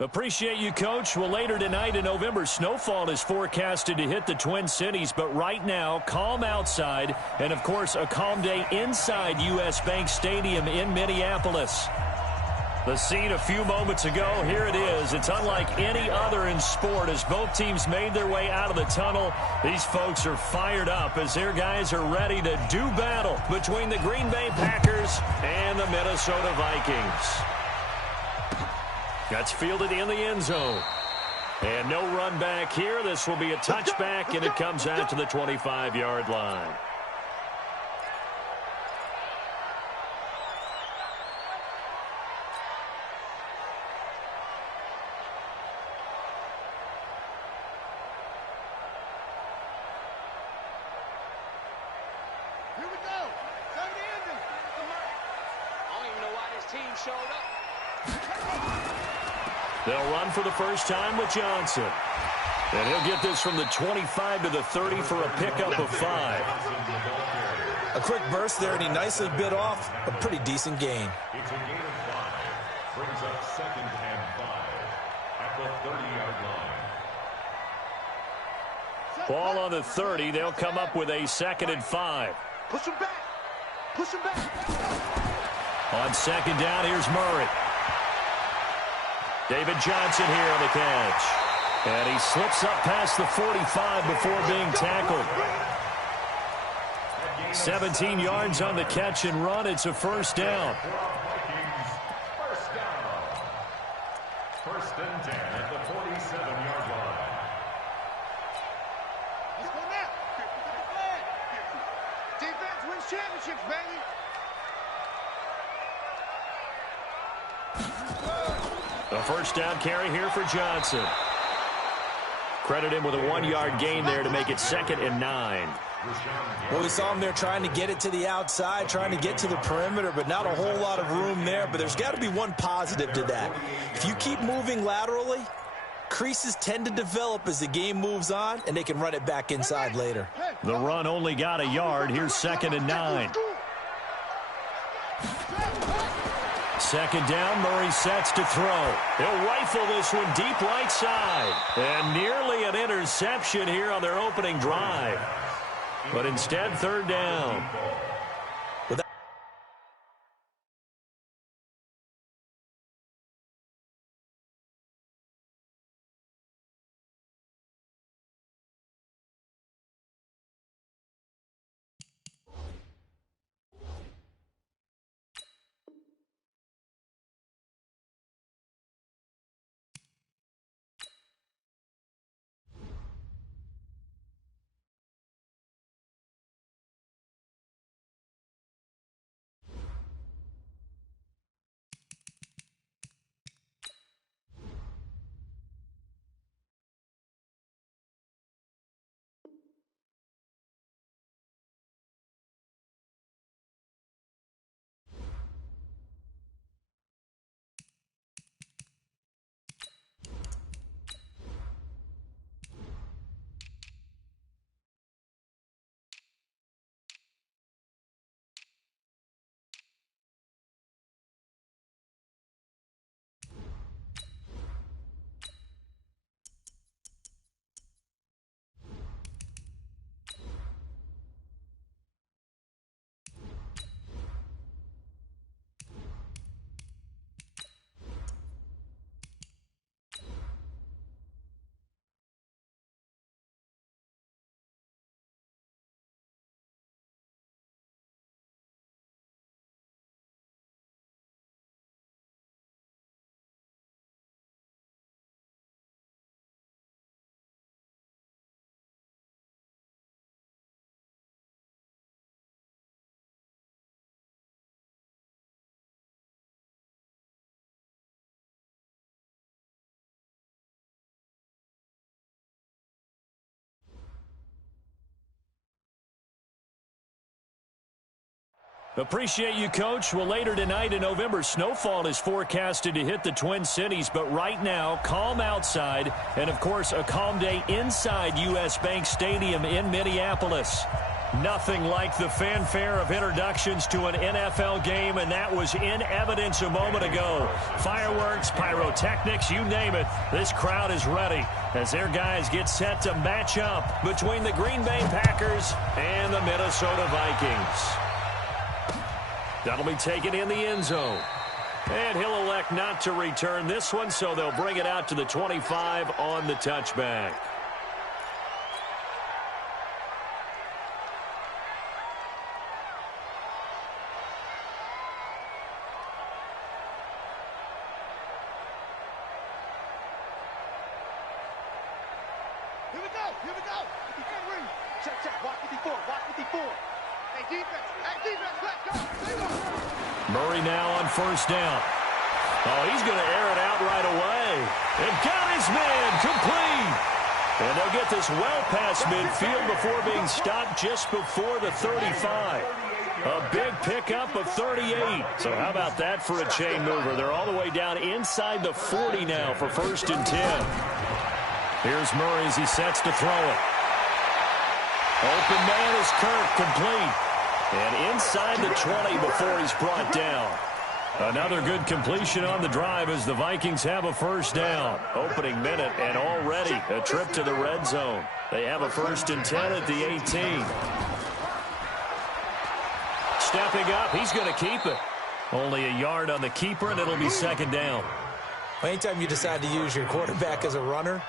Appreciate you, Coach. Well, later tonight in November, snowfall is forecasted to hit the Twin Cities, but right now, calm outside, and, of course, a calm day inside U.S. Bank Stadium in Minneapolis. The scene a few moments ago, here it is. It's unlike any other in sport as both teams made their way out of the tunnel. These folks are fired up as their guys are ready to do battle between the Green Bay Packers and the Minnesota Vikings. That's fielded in the end zone. And no run back here. This will be a touchback, and it comes out to the 25-yard line. Here we go. Time to end it. I don't even know why this team showed up. They'll run for the first time with Johnson. And he'll get this from the 25 to the 30 for a pickup of 5. A quick burst there, and he nicely bit off a pretty decent gain. It's a gain of 5. Brings up 2nd and 5 at the 30-yard line. Ball on the 30. They'll come up with a 2nd and 5. Push him back. Push him back. On 2nd down, here's Murray. David Johnson here on the catch. And he slips up past the 45 before being tackled. 17 yards on the catch and run. It's a first down. First and 10 at the 47-yard line. Let's go now. Defense wins championships, baby. A first down carry here for Johnson. Credit him with a 1-yard gain there to make it 2nd and 9. Well, we saw him there trying to get it to the outside, trying to get to the perimeter, but not a whole lot of room there. But there's got to be one positive to that. If you keep moving laterally, creases tend to develop as the game moves on, and they can run it back inside later. The run only got a yard. Here's 2nd and 9. 2nd down, Murray sets to throw. He'll rifle this one deep right side. And nearly an interception here on their opening drive. But instead, 3rd down. Appreciate you, Coach. Well, later tonight in November, snowfall is forecasted to hit the Twin Cities, but right now, calm outside, and, of course, a calm day inside U.S. Bank Stadium in Minneapolis. Nothing like the fanfare of introductions to an NFL game, and that was in evidence a moment ago. Fireworks, pyrotechnics, you name it. This crowd is ready as their guys get set to match up between the Green Bay Packers and the Minnesota Vikings. That'll be taken in the end zone. And he'll elect not to return this one, so they'll bring it out to the 25 on the touchback. Here we go. Check, watch 54, watch 54. Hey, defense, let's go. Murray now on first down. Oh, he's going to air it out right away. And got his man complete. And they'll get this well past midfield before being stopped just before the 35. A big pickup of 38. So how about that for a chain mover? They're all the way down inside the 40 now for 1st and 10. Here's Murray as he sets to throw it. Open man is Kirk, complete. And inside the 20 before he's brought down. Another good completion on the drive as the Vikings have a first down. Opening minute and already a trip to the red zone. They have a 1st and 10 at the 18. Stepping up, he's going to keep it. Only a yard on the keeper, and it'll be 2nd down. Anytime you decide to use your quarterback as a runner,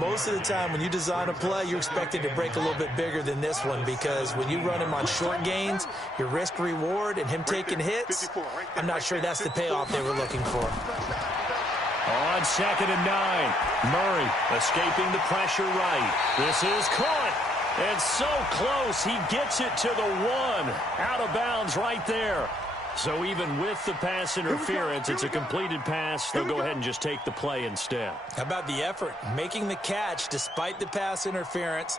most of the time when you design a play, you're expected to break a little bit bigger than this one, because when you run him on short gains, your risk-reward and him taking hits, I'm not sure that's the payoff they were looking for. On 2nd and 9, Murray escaping the pressure right. This is caught, and so close, he gets it to the 1. Out of bounds right there. So even with the pass interference, it's a completed pass. They'll go ahead and just take the play instead. How about the effort? Making the catch despite the pass interference.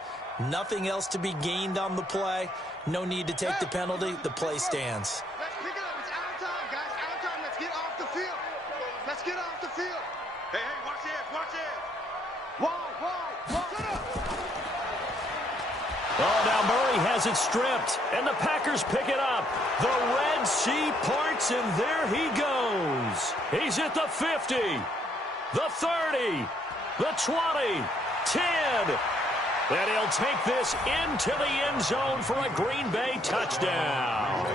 Nothing else to be gained on the play. No need to take the penalty. The play stands. Let's pick it up. It's out of time, guys. Out of time. Let's get off the field. Let's get off the field. Hey, watch it. Wide. Shut up. Oh, now Murray has it stripped, and the Packers pick it up. The Red Sea parts, and there he goes. He's at the 50, the 30, the 20, 10. And he'll take this into the end zone for a Green Bay touchdown.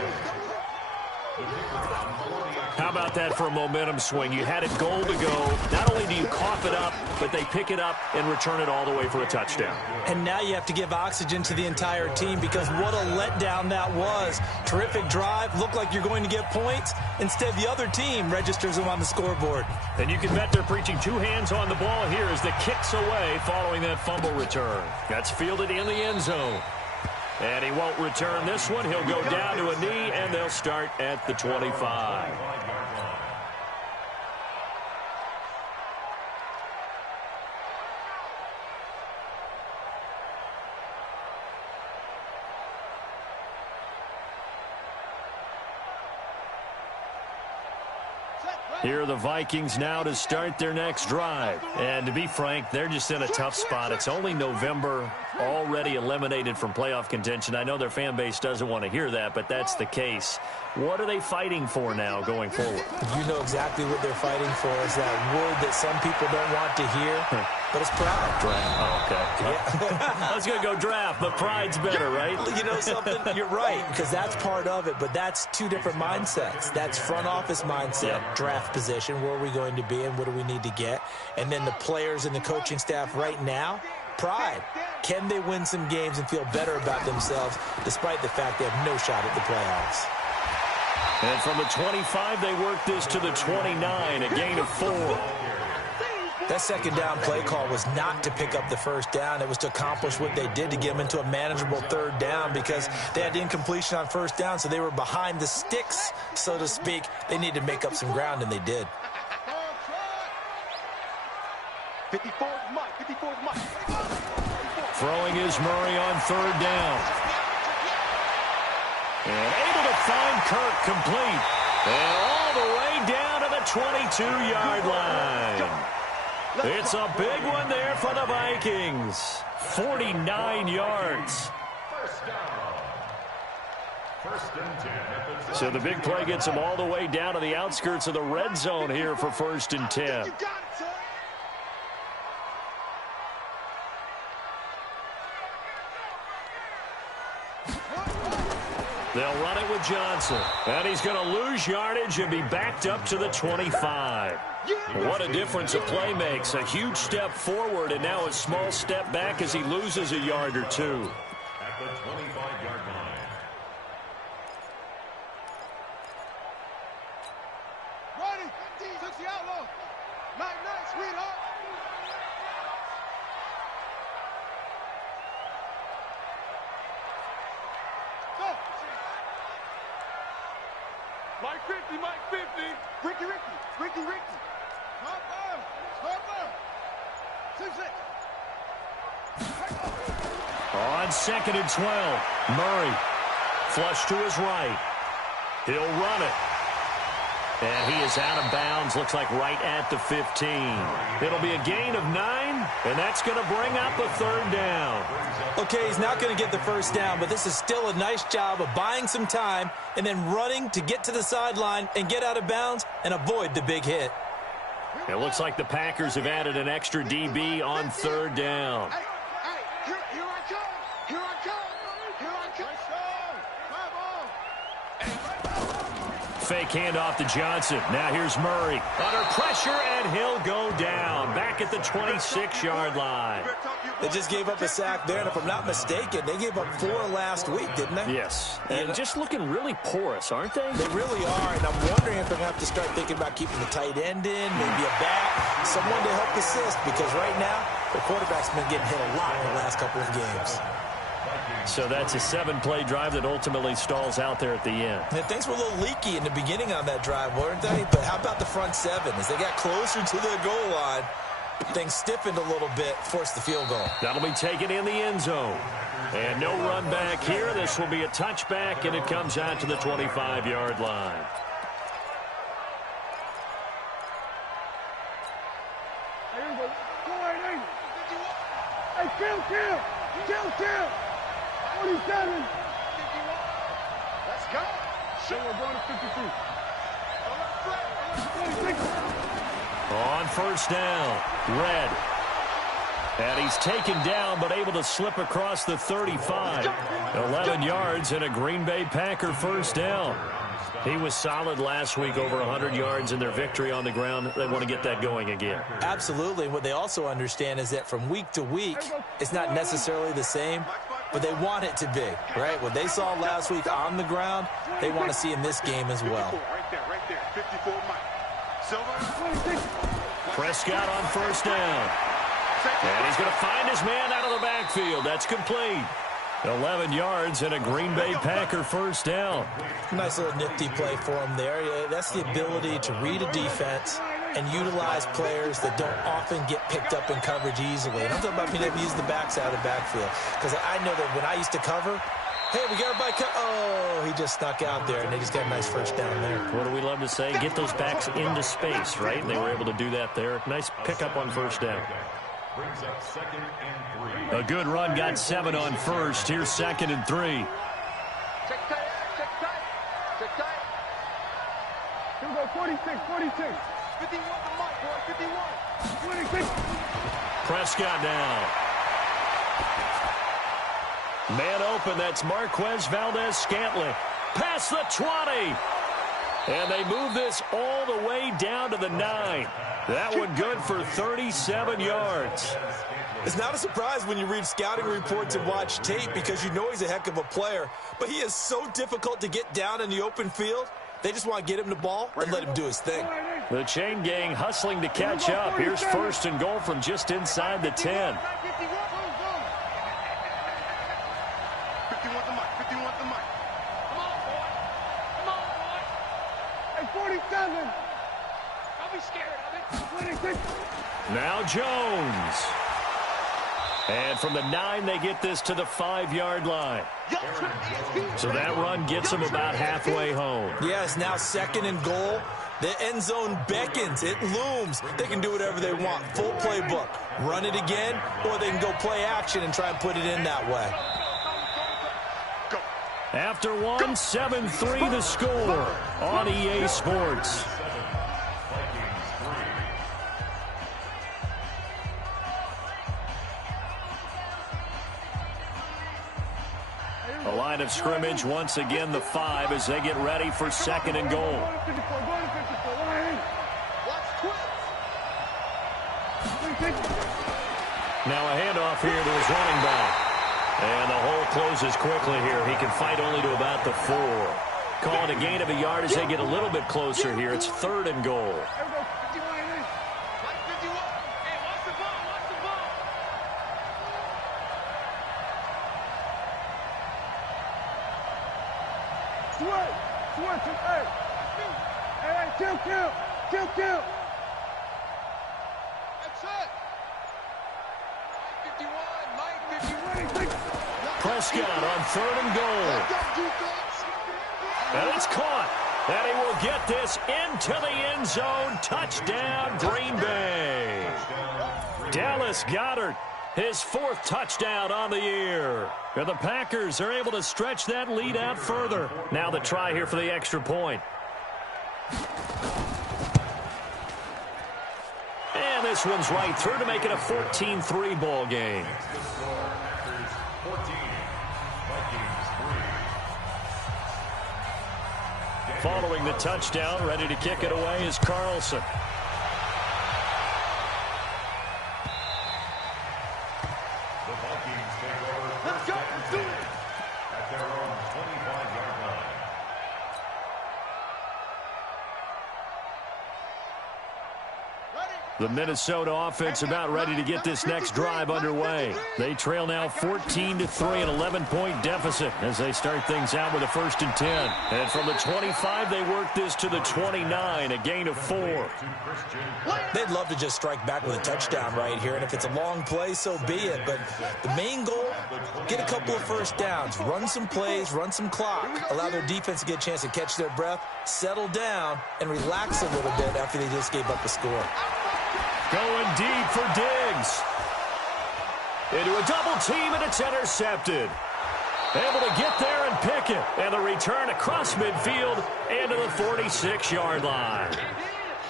How about that for a momentum swing? You had it goal to go. Not only do you cough it up, but they pick it up and return it all the way for a touchdown. And now you have to give oxygen to the entire team, because what a letdown that was. Terrific drive. Looked like you're going to get points. Instead, the other team registers them on the scoreboard. And you can bet they're preaching 2 hands on the ball here as the kick's away following that fumble return. That's fielded in the end zone. And he won't return this one. He'll go down to a knee, and they'll start at the 25. Here are the Vikings now to start their next drive. And to be frank, they're just in a tough spot. It's only November, already eliminated from playoff contention. I know their fan base doesn't want to hear that, but that's the case. What are they fighting for now going forward? You know exactly what they're fighting for. Is that word that some people don't want to hear, but it's pride. Oh, okay. Yeah. I was going to go draft, but pride's better, right? You know something? You're right, because that's part of it, but that's 2 different mindsets. That's front office mindset, draft position, where are we going to be and what do we need to get? And then the players and the coaching staff right now, pride. Can they win some games and feel better about themselves despite the fact they have no shot at the playoffs? And from the 25, they work this to the 29, a gain of 4. That 2nd down play call was not to pick up the 1st down. It was to accomplish what they did, to get them into a manageable 3rd down, because they had incompletion on 1st down, so they were behind the sticks, so to speak. They needed to make up some ground, and they did. 54's Mike. Throwing is Murray on 3rd down. And able to find Kirk, complete. And all the way down to the 22-yard line. It's a big one there for the Vikings. 49 yards. First and 10 at the So the big play gets him all the way down to the outskirts of the red zone here for first and 10. You got it, son. They'll run it with Johnson. And he's going to lose yardage and be backed up to the 25. What a difference a play makes. A huge step forward and now a small step back as he loses a yard or two. at the 25-yard line. Ronnie, took the outlaw. Night, sweetheart. Go. Mike 50. Ricky. Smart ball. 6. On second and 12, Murray flush to his right. He'll run it. And he is out of bounds, looks like right at the 15. It'll be a gain of 9, and that's going to bring up a third down. Okay, he's not going to get the first down, but this is still a nice job of buying some time and then running to get to the sideline and get out of bounds and avoid the big hit. It looks like the Packers have added an extra DB on third down. Hey, here I come. Fake handoff to Johnson. Now here's Murray. Under pressure, and he'll go down. Back at the 26-yard line. They just gave up a sack there, and if I'm not mistaken, they gave up 4 last week, didn't they? Yes. And just looking really porous, aren't they? They really are, and I'm wondering if they're going to have to start thinking about keeping the tight end in, maybe a back, someone to help assist, because right now, the quarterback's been getting hit a lot in the last couple of games. So that's a 7-play drive that ultimately stalls out there at the end. And things were a little leaky in the beginning on that drive, weren't they? But how about the front 7? As they got closer to the goal line, things stiffened a little bit, forced the field goal. That'll be taken in the end zone. And no run back here. This will be a touchback, and it comes out to the 25-yard line. Hey, kill. 47. Let's go. So we're going to 52. 26. On first down, Red. And he's taken down, but able to slip across the 35. 11 yards and a Green Bay Packer first down. He was solid last week, over 100 yards in their victory on the ground. They want to get that going again. Absolutely. What they also understand is that from week to week, it's not necessarily the same, but they want it to be, right? What they saw last week on the ground, they want to see in this game as well. Right there. 54 Mike. Silver. Prescott on first down. And he's going to find his man out of the backfield. That's complete. 11 yards and a Green Bay Packer first down. Nice little nifty play for him there. Yeah, that's the ability to read a defense and utilize players that don't often get picked up in coverage easily. And I'm talking about being able to use the backside of the backfield. Because I know that when I used to cover, hey, we got everybody oh, he just snuck out there, and they just got a nice first down there. What do we love to say? Get those backs into space, right? And they were able to do that there. Nice pickup on first down. Brings up 2nd and 3. A good run, got 7 on first. Here's 2nd and 3. Check tight. Here we go, 46. 51 to Mike, boy, 51. 26. Prescott now. Man open, that's Marquez Valdez-Scantling. Past the 20. And they move this all the way down to the 9. That one good for 37 yards. It's not a surprise when you read scouting reports and watch tape because you know he's a heck of a player. But he is so difficult to get down in the open field. They just want to get him the ball and let him do his thing. The chain gang hustling to catch up. Here's first and goal from just inside the 10. 51 to Mike. Come on, boy. Hey, 47. Don't be scared of it. 26. Now Jones. And from the 9, they get this to the 5-yard line. So that run gets them about halfway home. Yes, now 2nd and goal. The end zone beckons. It looms. They can do whatever they want. Full playbook. Run it again, or they can go play action and try and put it in that way. Go. After one, 7-3 the score on EA Sports. A line of scrimmage, once again the 5 as they get ready for second and goal. Now a handoff here to his running back. And the hole closes quickly here. He can fight only to about the 4. Calling a gain of a yard as they get a little bit closer here. It's third and goal. Kill. Prescott on third and goal. And it's caught. And he will get this into the end zone. Touchdown, Green Bay. Dallas Goedert, his 4th touchdown on the year. And the Packers are able to stretch that lead out further. Now the try here for the extra point. And this one's right through to make it a 14-3 ball game. Following the touchdown, ready to kick it away is Carlson. The Vikings take over second down at their own 25-yard line. The Minnesota offense about ready to get this next drive underway. They trail now 14-3, an 11-point deficit as they start things out with a 1st and 10. And from the 25, they work this to the 29, a gain of 4. They'd love to just strike back with a touchdown right here, and if it's a long play, so be it. But the main goal, get a couple of first downs, run some plays, run some clock, allow their defense to get a chance to catch their breath, settle down, and relax a little bit after they just gave up the score. Going deep for Diggs. Into a double team, and it's intercepted. Able to get there and pick it. And the return across midfield into the 46-yard line.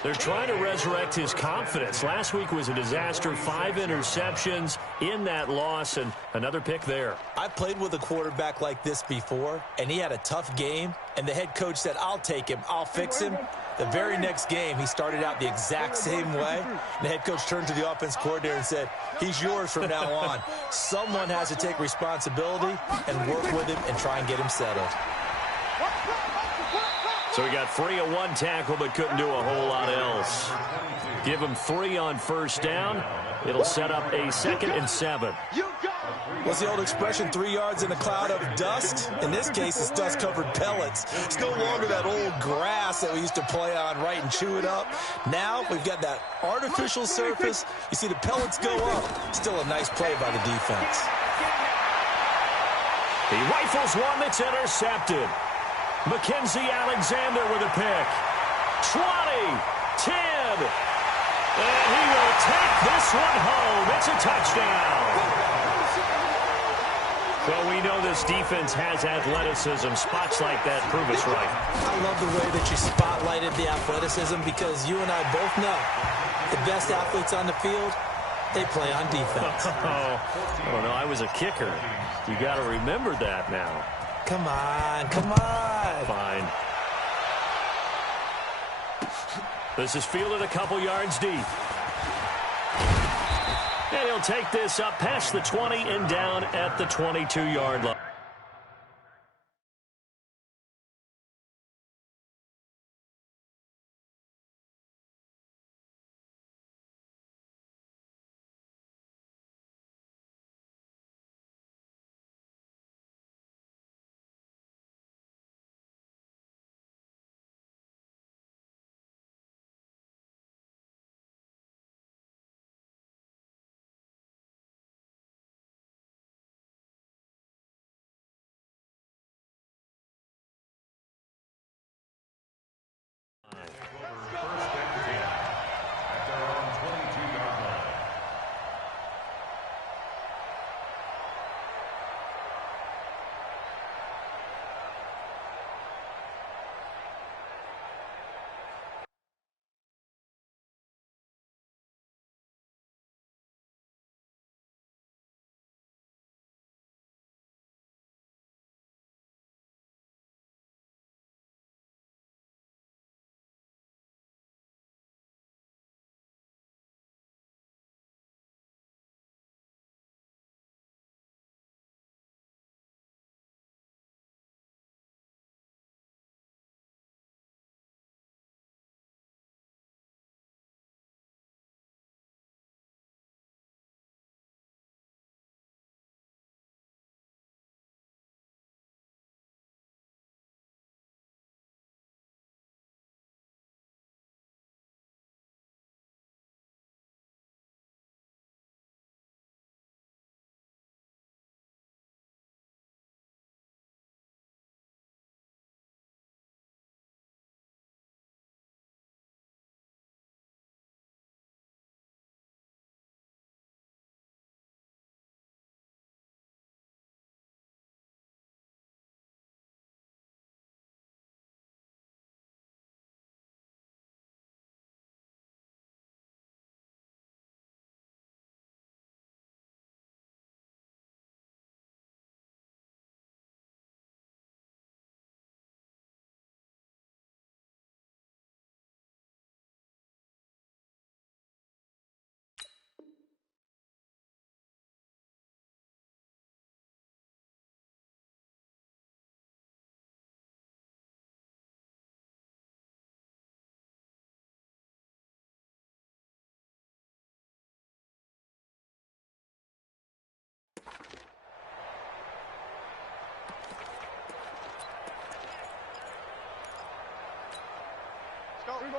They're trying to resurrect his confidence. Last week was a disaster. 5 interceptions in that loss, and another pick there. I played with a quarterback like this before, and he had a tough game, and the head coach said, I'll take him, I'll fix him. The very next game, he started out the exact same way. The head coach turned to the offense coordinator and said, he's yours from now on. Someone has to take responsibility and work with him and try and get him settled. So he got 3 on 1 tackle, but couldn't do a whole lot else. Give him 3 on first down. It'll set up a 2nd and 7. What's the old expression, 3 yards in a cloud of dust? In this case, it's dust-covered pellets. It's no longer that old grass that we used to play on, right, and chew it up. Now we've got that artificial surface. You see the pellets go up. Still a nice play by the defense. He rifles one that's intercepted. Mackenzie Alexander with a pick. 20, 10, and he will take this one home. It's a touchdown. Well, we know this defense has athleticism. Spots like that prove us right. I love the way that you spotlighted the athleticism because you and I both know the best athletes on the field, they play on defense. Oh, no, I was a kicker. You got to remember that now. Come on, come on. Fine. This is fielded a couple yards deep. And he'll take this up past the 20 and down at the 22-yard line.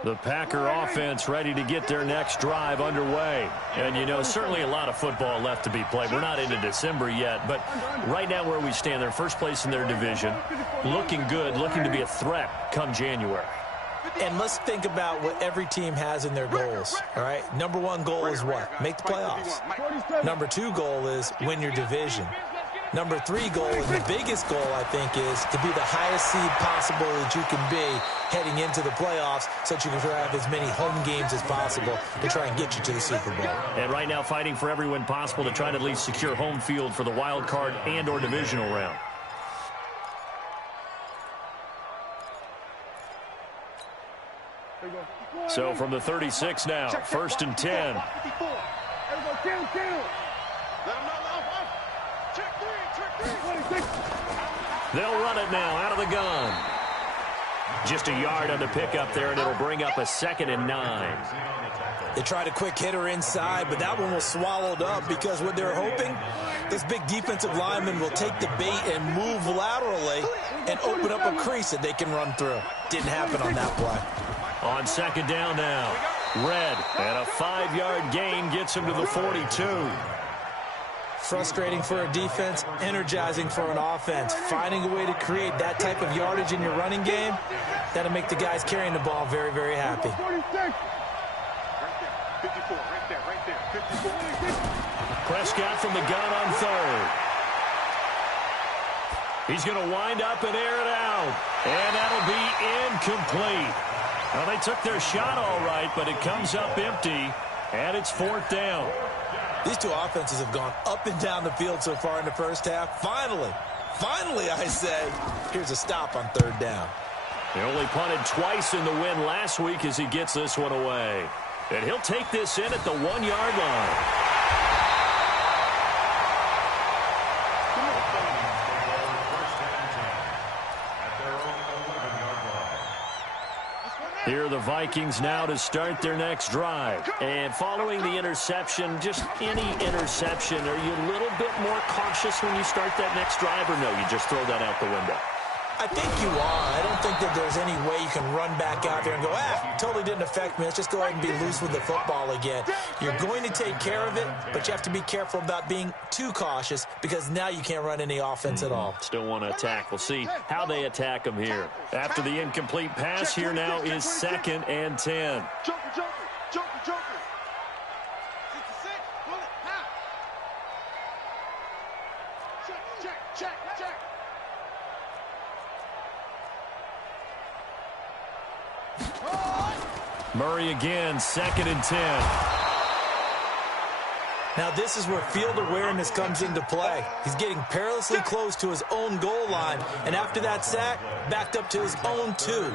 The Packer offense ready to get their next drive underway. And, you know, certainly a lot of football left to be played. We're not into December yet, but right now where we stand, they're first place in their division, looking good, looking to be a threat come January. And let's think about what every team has in their goals, all right? Number one goal is what? Make the playoffs. Number two goal is win your division. Number three goal, and the biggest goal, I think, is to be the highest seed possible that you can be heading into the playoffs so that you can have as many home games as possible to try and get you to the Super Bowl. And right now fighting for every win possible to try to at least secure home field for the wild card and or divisional round. So from the 36 now, 1st and 10. They'll run it now out of the gun. Just a yard on the pickup there, and it'll bring up a 2nd and 9. They tried a quick hitter inside, but that one was swallowed up because what they're hoping, this big defensive lineman will take the bait and move laterally and open up a crease that they can run through. Didn't happen on that play. On 2nd down now, Red, and a 5-yard gain gets him to the 42. Frustrating for a defense, energizing for an offense. Finding a way to create that type of yardage in your running game, that'll make the guys carrying the ball very, very happy. Prescott from the gun on 3rd. He's going to wind up and air it out. And that'll be incomplete. Well, they took their shot all right, but it comes up empty, and it's 4th down. These two offenses have gone up and down the field so far in the first half. Finally, I say, here's a stop on 3rd down. He only punted twice in the win last week as he gets this one away. And he'll take this in at the 1-yard line. Here are the Vikings now to start their next drive. And following the interception, just any interception, are you a little bit more cautious when you start that next drive, or no, you just throw that out the window? I think you are. I don't think that there's any way you can run back out there and go, totally didn't affect me. Let's just go ahead and be loose with the football again. You're going to take care of it, but you have to be careful about being too cautious because now you can't run any offense at all. Still want to attack. We'll see how they attack them here. After the incomplete pass, here now is 2nd and 10. Joker. 66, pull it, now. Check. Murray again, 2nd and 10. Now this is where field awareness comes into play. He's getting perilously close to his own goal line, and after that sack, backed up to his own 2.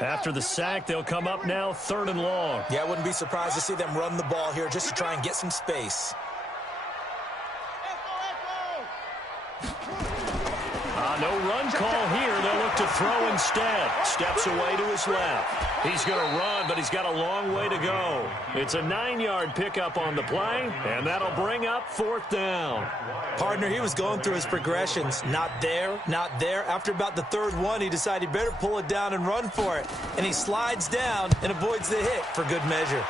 After the sack, they'll come up now 3rd and long. Yeah, I wouldn't be surprised to see them run the ball here just to try and get some space. No run call here. They'll look to throw instead. Steps away to his left. He's going to run, but he's got a long way to go. It's a 9-yard pickup on the play, and that'll bring up 4th down. Partner, he was going through his progressions. Not there, not there. After about the 3rd one, he decided he better pull it down and run for it. And he slides down and avoids the hit for good measure.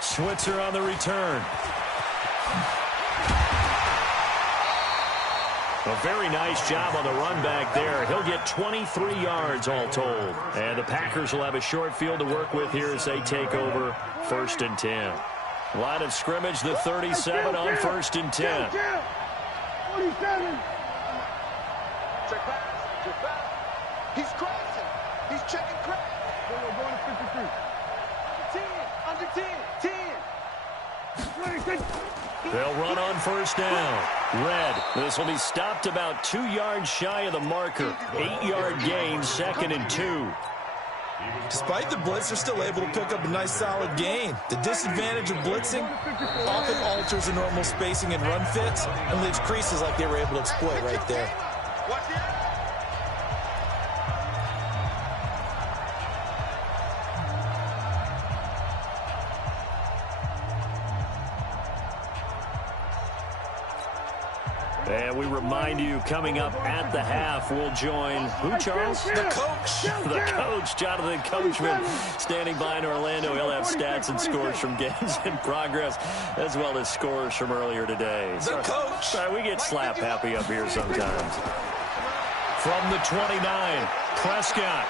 Switzer on the return. A very nice job on the run back there. He'll get 23 yards all told. And the Packers will have a short field to work with here as they take over 1st and 10. Line of scrimmage, the 37 on 1st and 10. 47. Check back. He's crossing. He's checking crack. Going to 53. Under 10. 10. They'll run on 1st down. Red. This will be stopped about 2 yards shy of the marker. 8-yard gain, 2nd and 2. Despite the blitz, they're still able to pick up a nice solid gain. The disadvantage of blitzing often alters the normal spacing and run fits and leaves creases like they were able to exploit right there. And we remind you, coming up at the half, we'll join who, Charles? The coach. The coach, Jonathan Coachman, standing by in Orlando. He'll have stats and scores from games in progress, as well as scores from earlier today. The coach. Sorry, we get slap happy up here sometimes. From the 29, Prescott.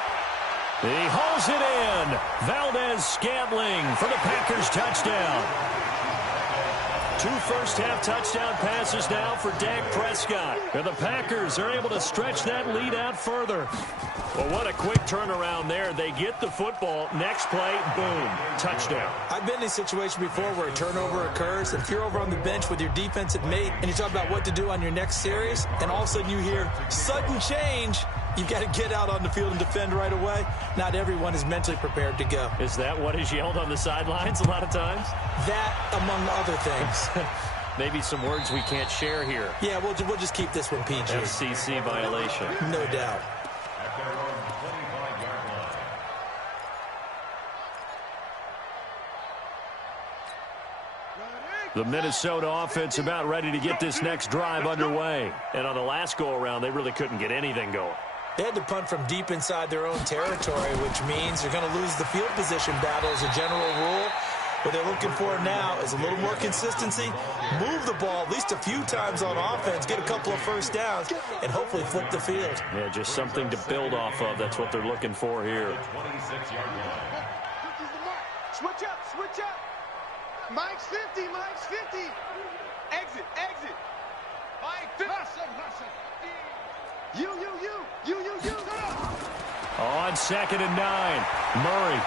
He hauls it in. Valdez-Scantling for the Packers touchdown. 2 first-half touchdown passes now for Dak Prescott. And the Packers are able to stretch that lead out further. Well, what a quick turnaround there. They get the football. Next play, boom, touchdown. I've been in a situation before where a turnover occurs. If you're over on the bench with your defensive mate and you talk about what to do on your next series, and all of a sudden you hear sudden change, you've got to get out on the field and defend right away. Not everyone is mentally prepared to go. Is that what is yelled on the sidelines a lot of times? That, among other things. Maybe some words we can't share here. Yeah, we'll just keep this one PG. FCC violation. No doubt. At their own 25-yard line. The Minnesota offense about ready to get this next drive underway. And on the last go-around, they really couldn't get anything going. They had to punt from deep inside their own territory, which means they're going to lose the field position battle as a general rule. What they're looking for now is a little more consistency, move the ball at least a few times on offense, get a couple of first downs, and hopefully flip the field. Yeah, just something to build off of. That's what they're looking for here. 26-yard line. Switch up, switch up. Mike's 50, Mike's 50. Exit, exit. Mike 50. You. On 2nd and 9, Murray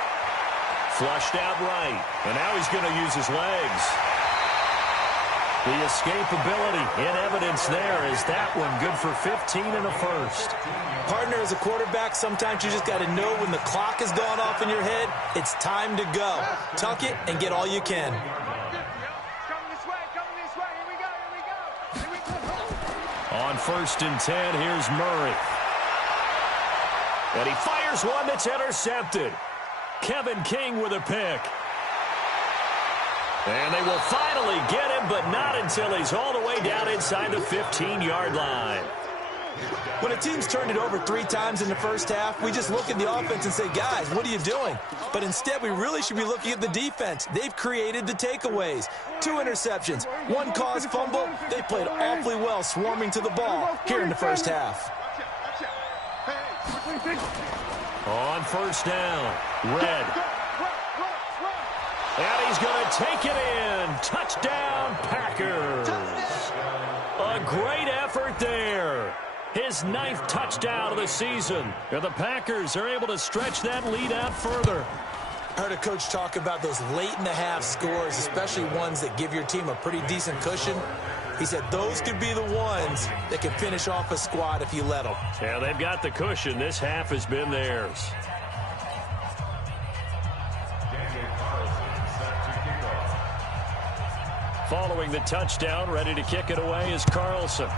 flushed out right, and now he's going to use his legs. The escapability in evidence there. Is that one good for 15 and a first? Partner, as a quarterback, sometimes you just got to know when the clock has gone off in your head, it's time to go. Tuck it and get all you can. Coming this way, here we go. On 1st and 10, here's Murray. And he fires one that's intercepted. Kevin King with a pick. And they will finally get him, but not until he's all the way down inside the 15-yard line. When a team's turned it over 3 times in the first half, we just look at the offense and say, guys, what are you doing? But instead, we really should be looking at the defense. They've created the takeaways. 2 interceptions, 1 caused fumble. They played awfully well swarming to the ball here in the first half. On 1st down, Red. And he's going to take it in. Touchdown, Packers. A great effort there. His 9th touchdown of the season. And the Packers are able to stretch that lead out further. I heard a coach talk about those late-in-the-half scores, especially ones that give your team a pretty decent cushion. He said those could be the ones that can finish off a squad if you let them. Yeah, they've got the cushion. This half has been theirs. Following the touchdown, ready to kick it away is Carlson.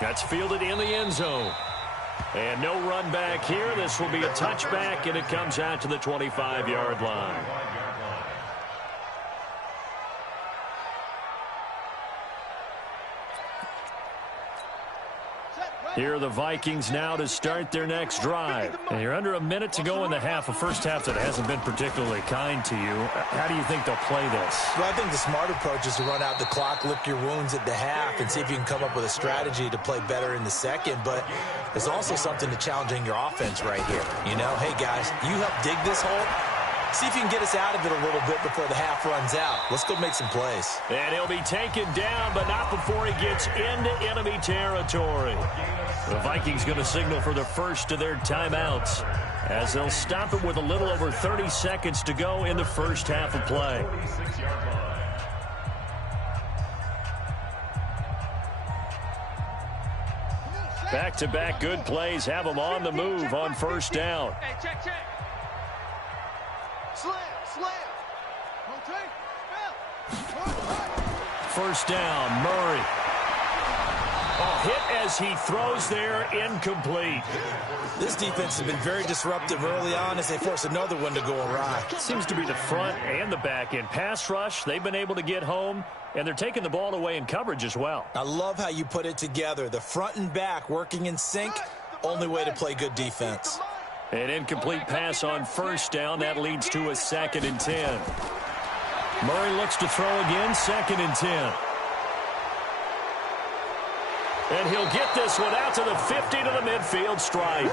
That's fielded in the end zone. And no run back here. This will be a touchback, and it comes out to the 25-yard line. Here are the Vikings now to start their next drive. And you're under a minute to go in the half, a first half that hasn't been particularly kind to you. How do you think they'll play this? Well, I think the smart approach is to run out the clock, lick your wounds at the half, and see if you can come up with a strategy to play better in the second. But there's also something to challenging your offense right here. You know, hey, guys, you help dig this hole. See if you can get us out of it a little bit before the half runs out. Let's go make some plays. And he'll be taken down, but not before he gets into enemy territory. The Vikings going to signal for the first of their timeouts, as they'll stop it with a little over 30 seconds to go in the first half of play. Back-to-back good plays have them on the move on 1st down. Hey, check. Slam. 1st down, Murray. Oh, hit as he throws there, incomplete. This defense has been very disruptive early on as they force another one to go awry. Seems to be the front and the back end. Pass rush, they've been able to get home, and they're taking the ball away in coverage as well. I love how you put it together. The front and back working in sync, only way to play good defense. An incomplete pass on first down. That leads to a 2nd and 10. Murray looks to throw again, 2nd and 10. And he'll get this one out to the 50 to the midfield stripe.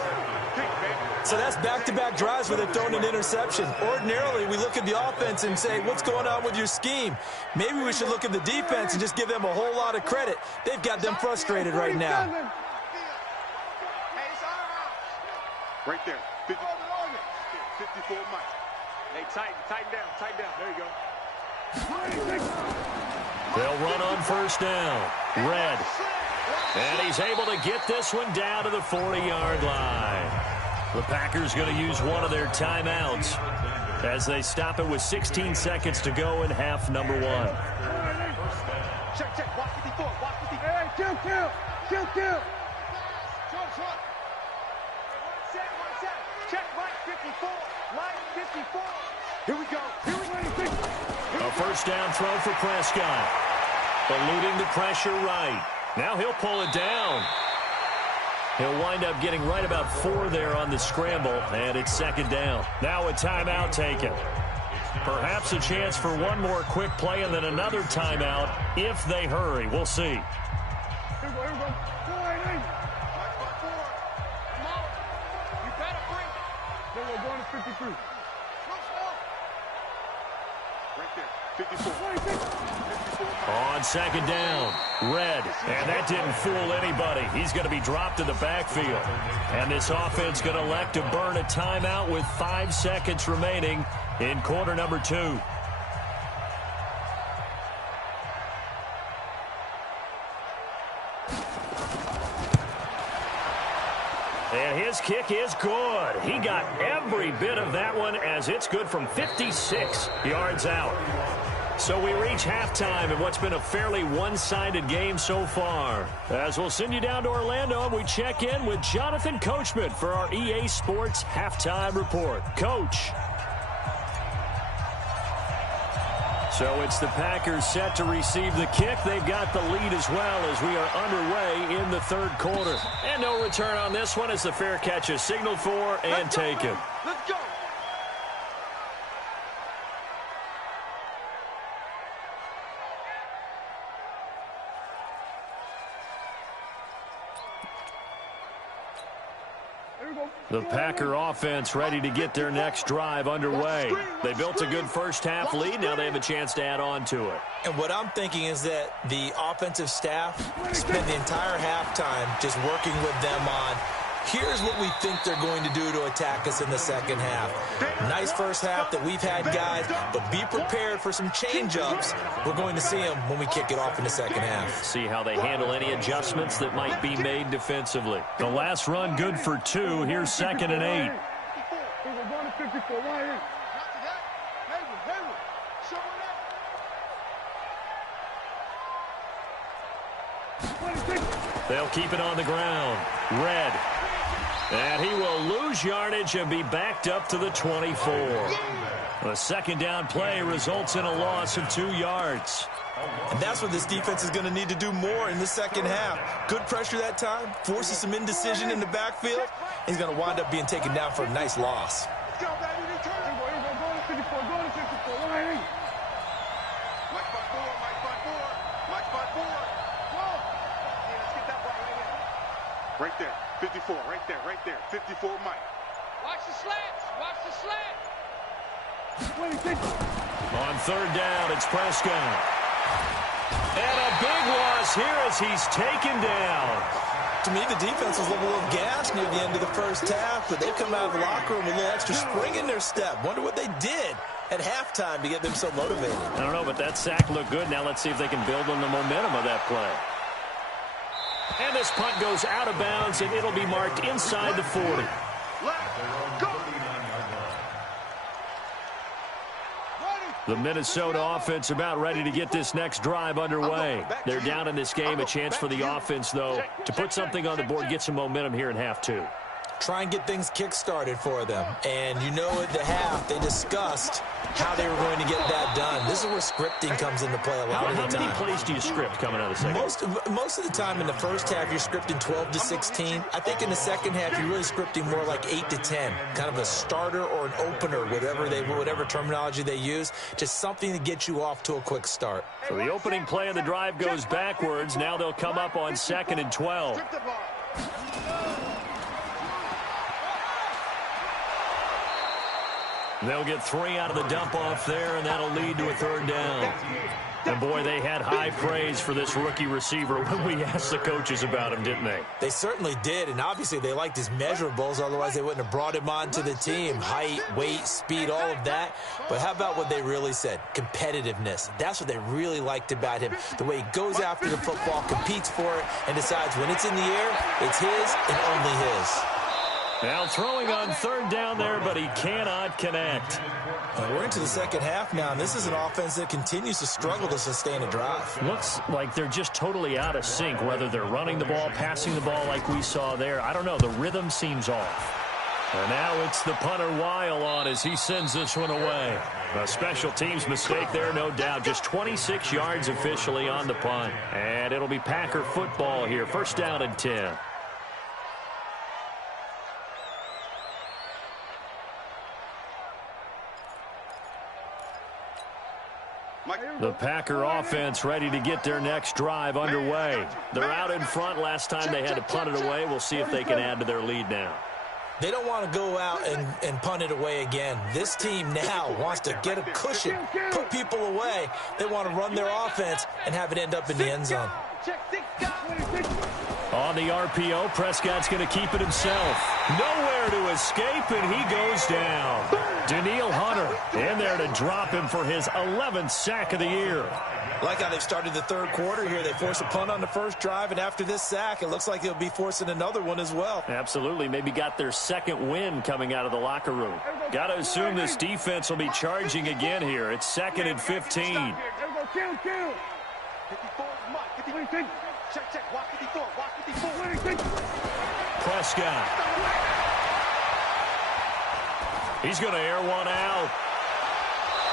So that's back-to-back drives where they've thrown an interception. Ordinarily, we look at the offense and say, what's going on with your scheme? Maybe we should look at the defense and just give them a whole lot of credit. They've got them frustrated right now. Right there. 54 Mike. Hey, tighten down. There you go. They'll run on first down. Red. And he's able to get this one down to the 40-yard line. The Packers going to use one of their timeouts as they stop it with 16 seconds to go in half number 1. Check. Watch 54. Hey, kill. Check, Mike 54. Mike 54. Here we go. A first down throw for Prescott. Eluding the pressure right. Now he'll pull it down. He'll wind up getting right about 4 there on the scramble, and it's 2nd down. Now a timeout taken. Perhaps a chance for one more quick play and then another timeout if they hurry. We'll see. Here we go. Go ahead. You better bring it. Then we're going to 53. Right there. 54. On 2nd down, Red, and that didn't fool anybody. He's going to be dropped in the backfield. And this offense going to elect to burn a timeout with 5 seconds remaining in quarter number 2. And his kick is good. He got every bit of that one as it's good from 56 yards out. So we reach halftime in what's been a fairly one-sided game so far. As we'll send you down to Orlando, and we check in with Jonathan Coachman for our EA Sports Halftime Report. Coach. So it's the Packers set to receive the kick. They've got the lead as well as we are underway in the 3rd quarter. And no return on this one as the fair catch is signaled for and taken. Let's go. The Packer offense ready to get their next drive underway. They built a good first-half lead. Now they have a chance to add on to it. And what I'm thinking is that the offensive staff spent the entire halftime just working with them on, here's what we think they're going to do to attack us in the second half. Nice first half that we've had, guys, but be prepared for some change-ups. We're going to see them when we kick it off in the second half. See how they handle any adjustments that might be made defensively. The last run good for 2. Here's 2nd and 8. They'll keep it on the ground. Red. And he will lose yardage and be backed up to the 24. The 2nd down play results in a loss of 2 yards. And that's what this defense is going to need to do more in the second half. Good pressure that time, forces some indecision in the backfield. He's going to wind up being taken down for a nice loss. Right there, 54, right there, 54 Mike. Watch the slants, On 3rd down, it's Prescott. And a big loss here as he's taken down. To me, the defense was a little gassed near the end of the first half, but they come out of the locker room with a little extra spring in their step. Wonder what they did at halftime to get them so motivated. I don't know, but that sack looked good. Now let's see if they can build on the momentum of that play. And this punt goes out of bounds, and it'll be marked inside the 40. Let's go. The Minnesota offense about ready to get this next drive underway. They're down in this game. A chance for the offense, though, to put something on the board, get some momentum here in half two. Try and get things kick-started for them. And you know at the half, they discussed how they were going to get that done. This is where scripting comes into play a lot of the time. How many plays do you script coming out of the second? Most of the time in the first half, you're scripting 12 to 16. I think in the second half, you're really scripting more like 8 to 10. Kind of a starter or an opener, whatever terminology they use. Just something to get you off to a quick start. So the opening play of the drive goes backwards. Now they'll come up on 2nd and 12. They'll get 3 out of the dump-off there, and that'll lead to a 3rd down. And, boy, they had high praise for this rookie receiver when we asked the coaches about him, didn't they? They certainly did, and obviously they liked his measurables. Otherwise, they wouldn't have brought him onto the team. Height, weight, speed, all of that. But how about what they really said? Competitiveness. That's what they really liked about him. The way he goes after the football, competes for it, and decides when it's in the air, it's his and only his. Now throwing on 3rd down there, but he cannot connect. We're into the second half now, and this is an offense that continues to struggle to sustain a drive. Looks like they're just totally out of sync, whether they're running the ball, passing the ball like we saw there. I don't know. The rhythm seems off. And now it's the punter Weil on as he sends this one away. A special teams mistake there, no doubt. Just 26 yards officially on the punt. And it'll be Packer football here. 1st down and 10. The Packer offense ready to get their next drive underway. They're out in front. Last time they had to punt it away. We'll see if they can add to their lead now. They don't want to go out and punt it away again. This team now wants to get a cushion, put people away. They want to run their offense and have it end up in the end zone. On the RPO, Prescott's going to keep it himself. Nowhere to escape, and he goes down. Daniil Hunter in there to drop him for his 11th sack of the year. Like how they've started the 3rd quarter here. They force a punt on the first drive, and after this sack, it looks like they'll be forcing another one as well. Absolutely. Maybe got their 2nd win coming out of the locker room. Got to assume this defense will be charging again here. It's 2nd and 15. Prescott. He's going to air one out.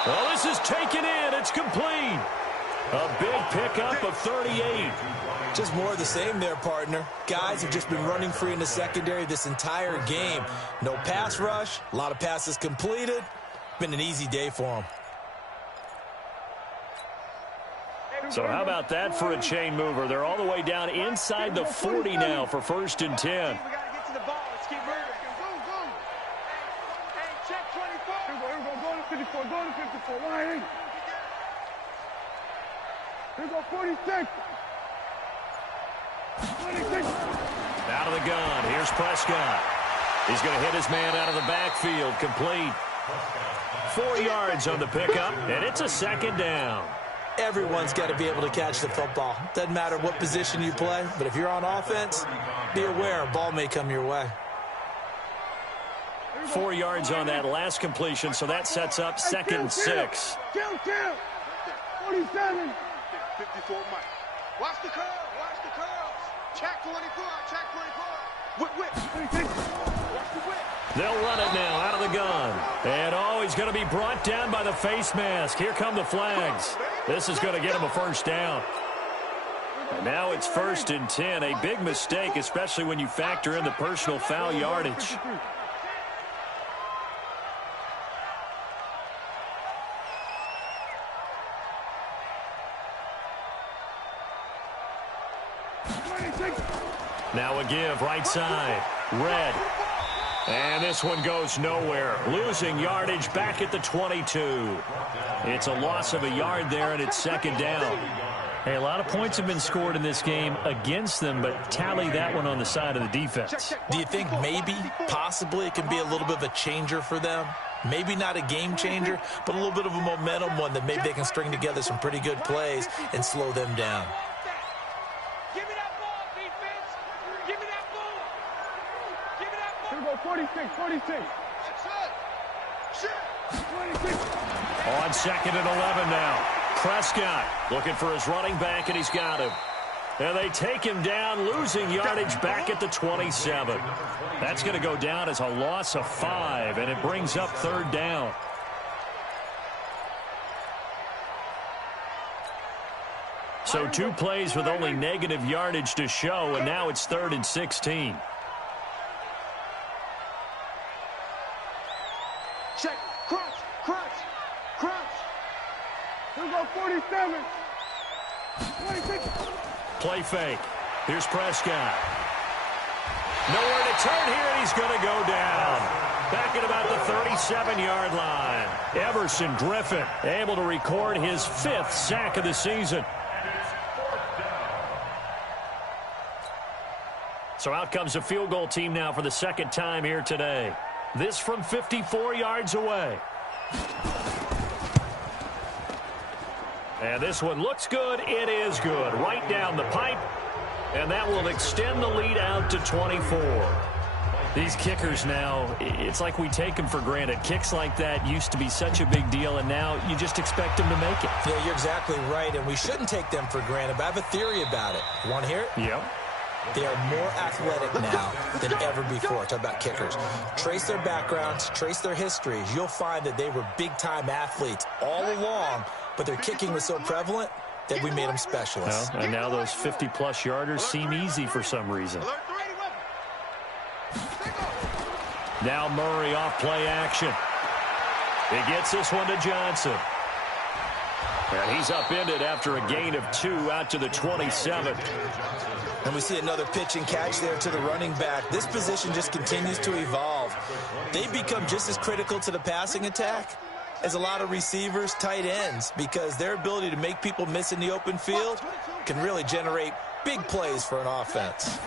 Well, this is taken in. It's complete. A big pickup of 38. Just more of the same there, partner. Guys have just been running free in the secondary this entire game. No pass rush, a lot of passes completed. Been an easy day for them. So how about that for a chain mover? They're all the way down inside the 40 now for 1st and 10. We got to get to the ball. Let's keep moving. Go. Hey, check 24. Here we go. Go to 54. Go to 54. Why? Here we go. 46. 26. Out of the gun. Here's Prescott. He's going to hit his man out of the backfield. Complete. 4 yards on the pickup, and it's a 2nd down. Everyone's got to be able to catch the football. Doesn't matter what position you play, but if you're on offense, be aware a ball may come your way. 4 yards on that last completion, so that sets up 2nd and 6. 47. 54, Mike. Watch the curl. Check 24. Whip. Watch the whip. They'll run it now out of the gun. And, he's going to be brought down by the face mask. Here come the flags. This is going to get him a 1st down. And now it's 1st and 10. A big mistake, especially when you factor in the personal foul yardage. Now a give, right side. Red. And this one goes nowhere. Losing yardage back at the 22. It's a loss of a yard there, and it's 2nd down. Hey, a lot of points have been scored in this game against them, but tally that one on the side of the defense. Do you think maybe, possibly, it can be a little bit of a changer for them? Maybe not a game changer, but a little bit of a momentum one that maybe they can string together some pretty good plays and slow them down. Give me that ball, defense. Give me that ball. Give me that ball. Here we go, 46. That's it. Shit. 26. On 2nd and 11 now. Prescott looking for his running back, and he's got him. And they take him down, losing yardage back at the 27. That's going to go down as a loss of 5, and it brings up 3rd down. So 2 plays with only negative yardage to show, and now it's 3rd and 16. Check. Crunch. Here we go, 47. 26. Play fake. Here's Prescott. Nowhere to turn here, and he's going to go down. Back at about the 37-yard line. Everson Griffin able to record his 5th sack of the season. So out comes a field goal team now for the 2nd time here today. This from 54 yards away. And this one looks good. It is good. Right down the pipe. And that will extend the lead out to 24. These kickers now, it's like we take them for granted. Kicks like that used to be such a big deal, and now you just expect them to make it. Yeah, you're exactly right, and we shouldn't take them for granted, but I have a theory about it. You want to hear it? Yep. They are more athletic now than ever before. Talk about kickers. Trace their backgrounds, trace their histories. You'll find that they were big-time athletes all along, but their kicking was so prevalent that we made them specialists. Well, and now those 50-plus yarders seem easy for some reason. Now Murray off play action. He gets this one to Johnson. And he's upended after a gain of 2 out to the 27. And we see another pitch and catch there to the running back. This position just continues to evolve. They become just as critical to the passing attack as a lot of receivers, tight ends, because their ability to make people miss in the open field can really generate big plays for an offense.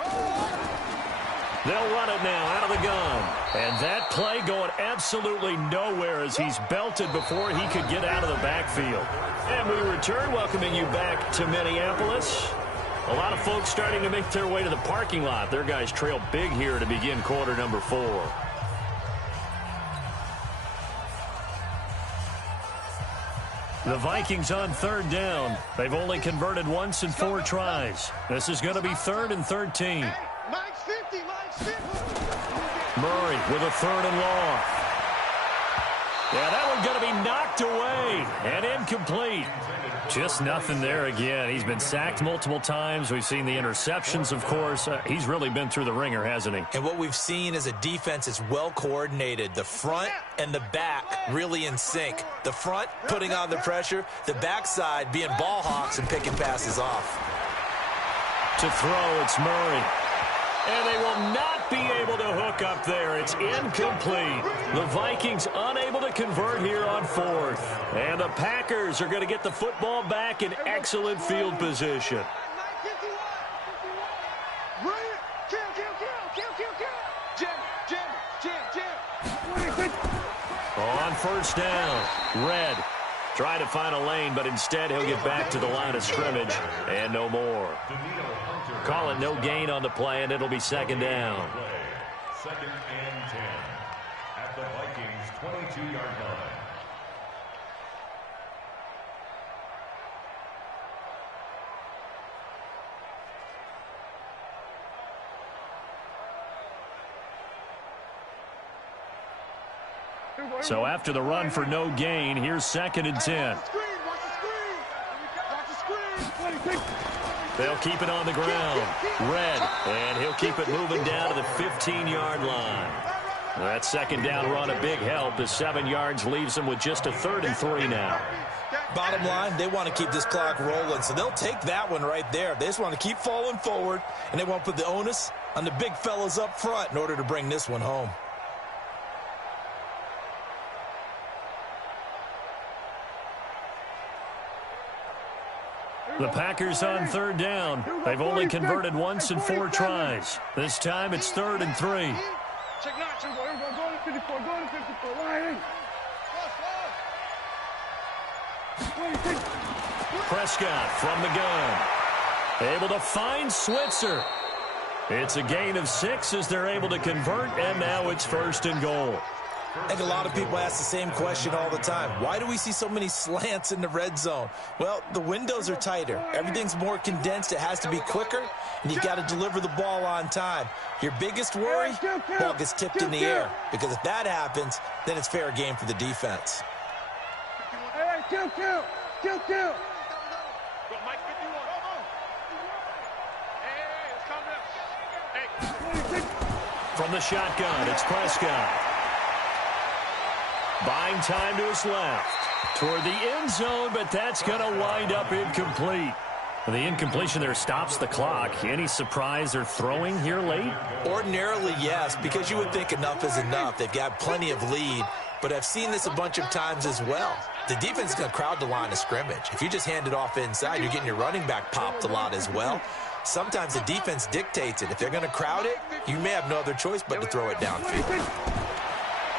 They'll run it now out of the gun. And that play going absolutely nowhere as he's belted before he could get out of the backfield. And we return, welcoming you back to Minneapolis. A lot of folks starting to make their way to the parking lot. Their guys trail big here to begin quarter number 4. The Vikings on 3rd down. They've only converted once in 4 tries. This is going to be 3rd and 13. Mike's 50. Murray with a 3rd and long. Yeah, that one's going to be knocked away and incomplete. Just nothing there again. He's been sacked multiple times. We've seen the interceptions, of course. He's really been through the ringer, hasn't he? And what we've seen is a defense is well coordinated. The front and the back really in sync. The front putting on the pressure. The backside being ball hawks and picking passes off. To throw, it's Murray. And they will not be able to hook up there. It's incomplete. The Vikings unable to convert here on 4th. And the Packers are going to get the football back in excellent field position. On 1st down, Red trying to find a lane, but instead he'll get back to the line of scrimmage and no more. Call it no gain on the play, and it'll be 2nd down. 2nd and 10 at the Vikings' 22-yard line. So after the run for no gain, here's 2nd and 10. They'll keep it on the ground. Red, and he'll keep it moving down to the 15-yard line. That 2nd down run a big help as 7 yards leaves them with just a 3rd and 3 now. Bottom line, they want to keep this clock rolling, so they'll take that one right there. They just want to keep falling forward, and they want to put the onus on the big fellas up front in order to bring this one home. The Packers on 3rd down. They've only converted once in 4 tries. This time it's 3rd and 3. Prescott from the gun. Able to find Switzer. It's a gain of 6 as they're able to convert, and now it's 1st and goal. I think a lot of people ask the same question all the time. Why do we see so many slants in the red zone? Well, the windows are tighter. Everything's more condensed. It has to be quicker, and you've got to deliver the ball on time. Your biggest worry, ball gets tipped in the air, because if that happens, then it's fair game for the defense. Kill. From the shotgun, it's Prescott. Buying time to his left. Toward the end zone, but that's going to wind up incomplete. The incompletion there stops the clock. Any surprise they're throwing here late? Ordinarily, yes, because you would think enough is enough. They've got plenty of lead, but I've seen this a bunch of times as well. The defense is going to crowd the line of scrimmage. If you just hand it off inside, you're getting your running back popped a lot as well. Sometimes the defense dictates it. If they're going to crowd it, you may have no other choice but to throw it downfield.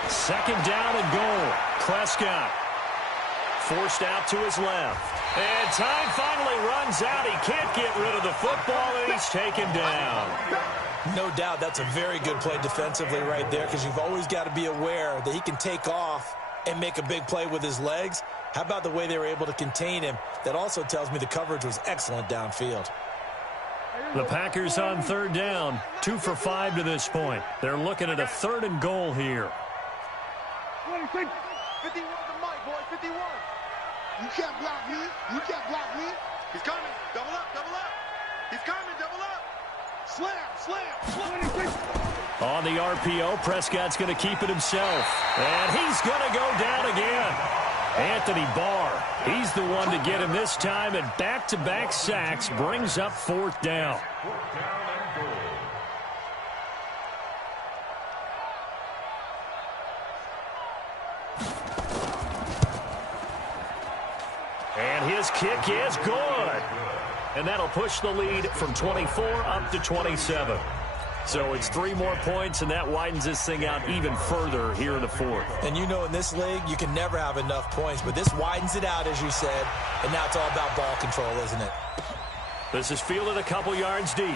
Second down and goal. Prescott forced out to his left. And time finally runs out. He can't get rid of the football, and he's taken down. No doubt that's a very good play defensively right there, because you've always got to be aware that he can take off and make a big play with his legs. How about the way they were able to contain him? That also tells me the coverage was excellent downfield. The Packers on third down, 2 for 5 to this point. They're looking at a third and goal here. 51 to Mike, boy, 51. You can't block me. He's coming. Double up. He's coming, double up. Slam. On the RPO, Prescott's going to keep it himself. And he's going to go down again. Anthony Barr, he's the one to get him this time, and back-to-back sacks brings up fourth down. And his kick is good. And that'll push the lead from 24 up to 27. So it's 3 more points, and that widens this thing out even further here in the fourth. And you know in this league, you can never have enough points, but this widens it out, as you said, and now it's all about ball control, isn't it? This is fielded a couple yards deep.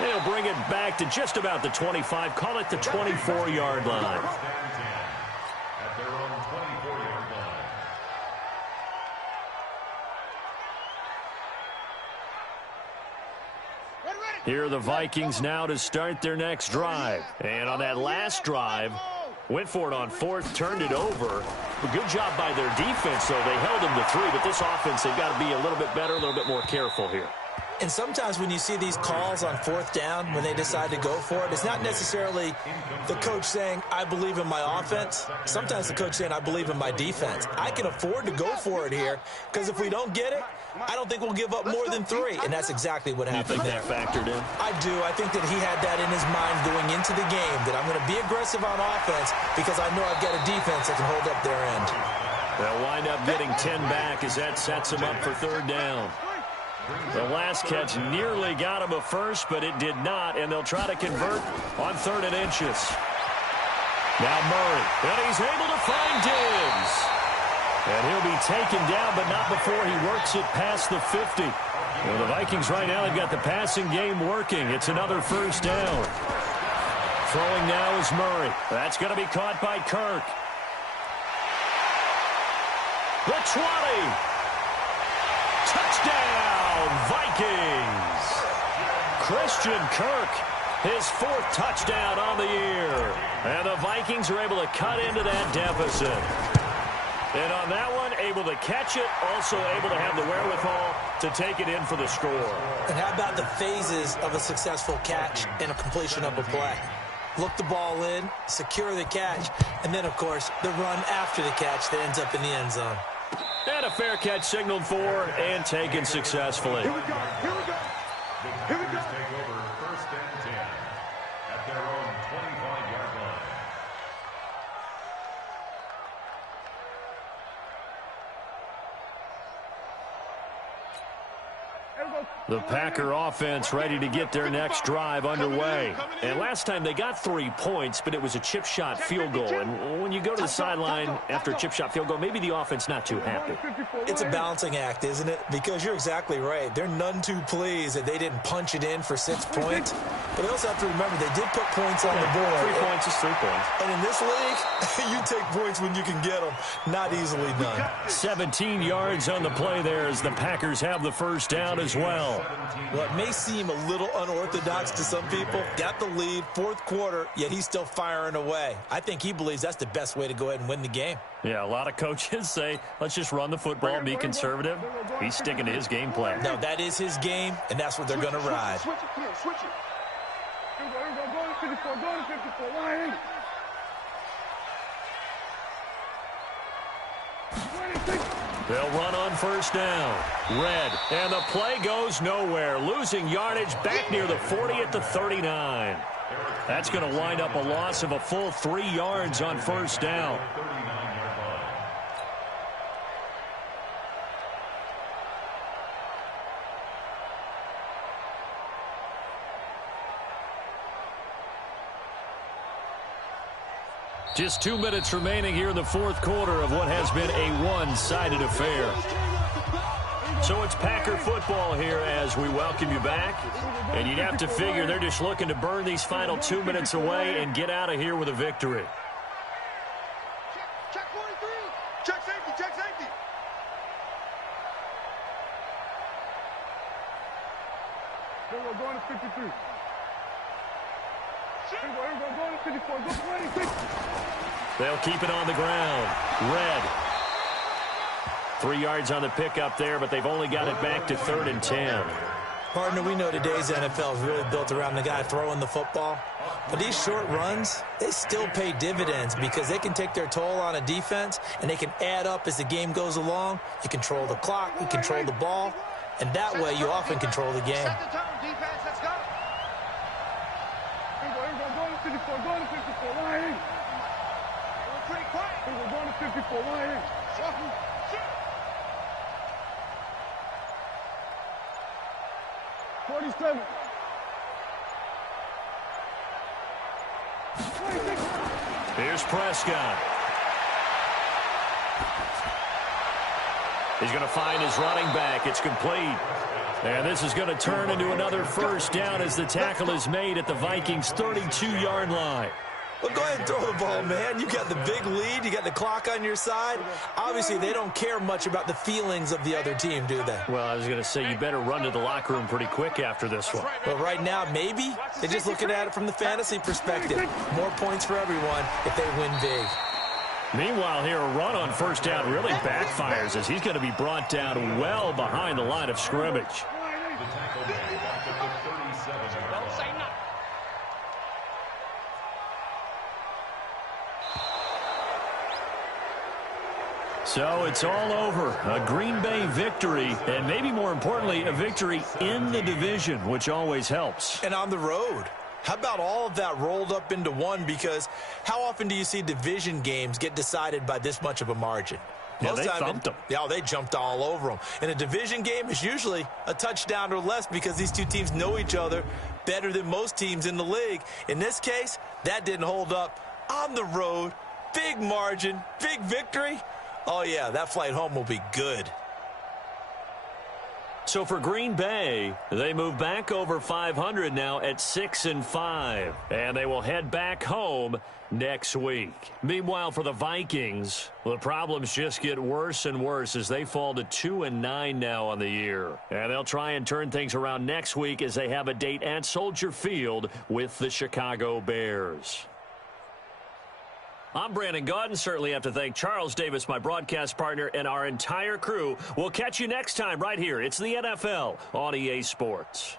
They'll bring it back to just about the 25, call it the 24-yard line. At their own 24-yard line. Here are the Vikings now to start their next drive. And on that last drive, went for it on fourth, turned it over. A good job by their defense, though. They held them to 3, but this offense, they've got to be a little bit better, a little bit more careful here. And sometimes when you see these calls on fourth down, when they decide to go for it, it's not necessarily the coach saying, I believe in my offense. Sometimes the coach saying, I believe in my defense. I can afford to go for it here, because if we don't get it, I don't think we'll give up more than 3. And that's exactly what happened there. You think that factored in? I do. I think that he had that in his mind going into the game, that I'm going to be aggressive on offense because I know I've got a defense that can hold up their end. They'll wind up getting 10 back as that sets them up for third down. The last catch nearly got him a first, but it did not, and they'll try to convert on 3rd and inches. Now Murray, and he's able to find Diggs. And he'll be taken down, but not before he works it past the 50. Well, the Vikings right now, they've got the passing game working. It's another first down. Throwing now is Murray. That's going to be caught by Kirk. The 20. Touchdown, Vikings! Christian Kirk, his 4th touchdown on the year. And the Vikings are able to cut into that deficit. And on that one, able to catch it, also able to have the wherewithal to take it in for the score. And how about the phases of a successful catch and a completion of a play? Look the ball in, secure the catch, and then, of course, the run after the catch that ends up in the end zone. And a fair catch signaled for and taken successfully. Here we go. Take over 1st and 10 at their own 25-yard line. The Packer offense ready to get their next drive underway. And last time they got 3 points, but it was a chip shot field goal. And when you go to the sideline after a chip shot field goal, maybe the offense not too happy. It's a balancing act, isn't it? Because you're exactly right. They're none too pleased that they didn't punch it in for 6 points. But they also have to remember they did put points on the board. 3 points is 3 points. And in this league, you take points when you can get them. Not easily done. 17 yards on the play there as the Packers have the first down as well. Well, it may seem a little unorthodox to some people. Got the lead, fourth quarter, yet he's still firing away. I think he believes that's the best way to go ahead and win the game. Yeah, a lot of coaches say, let's just run the football and be conservative. He's sticking to his game plan. No, that is his game, and that's what they're going to ride. Switch it, here, switch it. Go to 54, go to 54, line. They'll run on first down. Red, and the play goes nowhere. Losing yardage back near the 40 at the 39. That's going to wind up a loss of a full 3 yards on first down. Just 2 minutes remaining here in the fourth quarter of what has been a one-sided affair. So it's Packer football here as we welcome you back. And you'd have to figure they're just looking to burn these final 2 minutes away and get out of here with a victory. Check 43. Check safety, check safety. We're going to 53. Go to 54. Go to 26. They'll keep it on the ground. Red. 3 yards on the pickup there, but they've only got it back to 3rd and 10. Partner, we know today's NFL is really built around the guy throwing the football. But these short runs, they still pay dividends because they can take their toll on a defense, and they can add up as the game goes along. You control the clock, you control the ball, and that way you often control the game. Set the tone, defense, let's go. Go to 54, go to 54, line. We're pretty quiet. We're going to 54, line. 47. 26. Here's Prescott. He's going to find his running back. It's complete. And this is going to turn into another first down as the tackle is made at the Vikings' 32-yard line. Well, go ahead and throw the ball, man. You got the big lead. You got the clock on your side. Obviously, they don't care much about the feelings of the other team, do they? Well, I was going to say, you better run to the locker room pretty quick after this one. But right now, maybe they're just looking at it from the fantasy perspective. More points for everyone if they win big. Meanwhile, here, a run on first down really backfires as he's going to be brought down well behind the line of scrimmage. So it's all over. A Green Bay victory, and maybe more importantly, a victory in the division, which always helps. And on the road. How about all of that rolled up into one? Because how often do you see division games get decided by this much of a margin? Yeah, they thumped them. Yeah, they jumped all over them. And a division game is usually a touchdown or less because these two teams know each other better than most teams in the league. In this case, that didn't hold up. On the road, big margin, big victory. Oh, yeah, that flight home will be good. So for Green Bay, they move back over 500 now at 6-5, and they will head back home next week. Meanwhile, for the Vikings, the problems just get worse and worse as they fall to 2-9 now on the year. And they'll try and turn things around next week as they have a date at Soldier Field with the Chicago Bears. I'm Brandon Gaudin. Certainly have to thank Charles Davis, my broadcast partner, and our entire crew. We'll catch you next time right here. It's the NFL on EA Sports.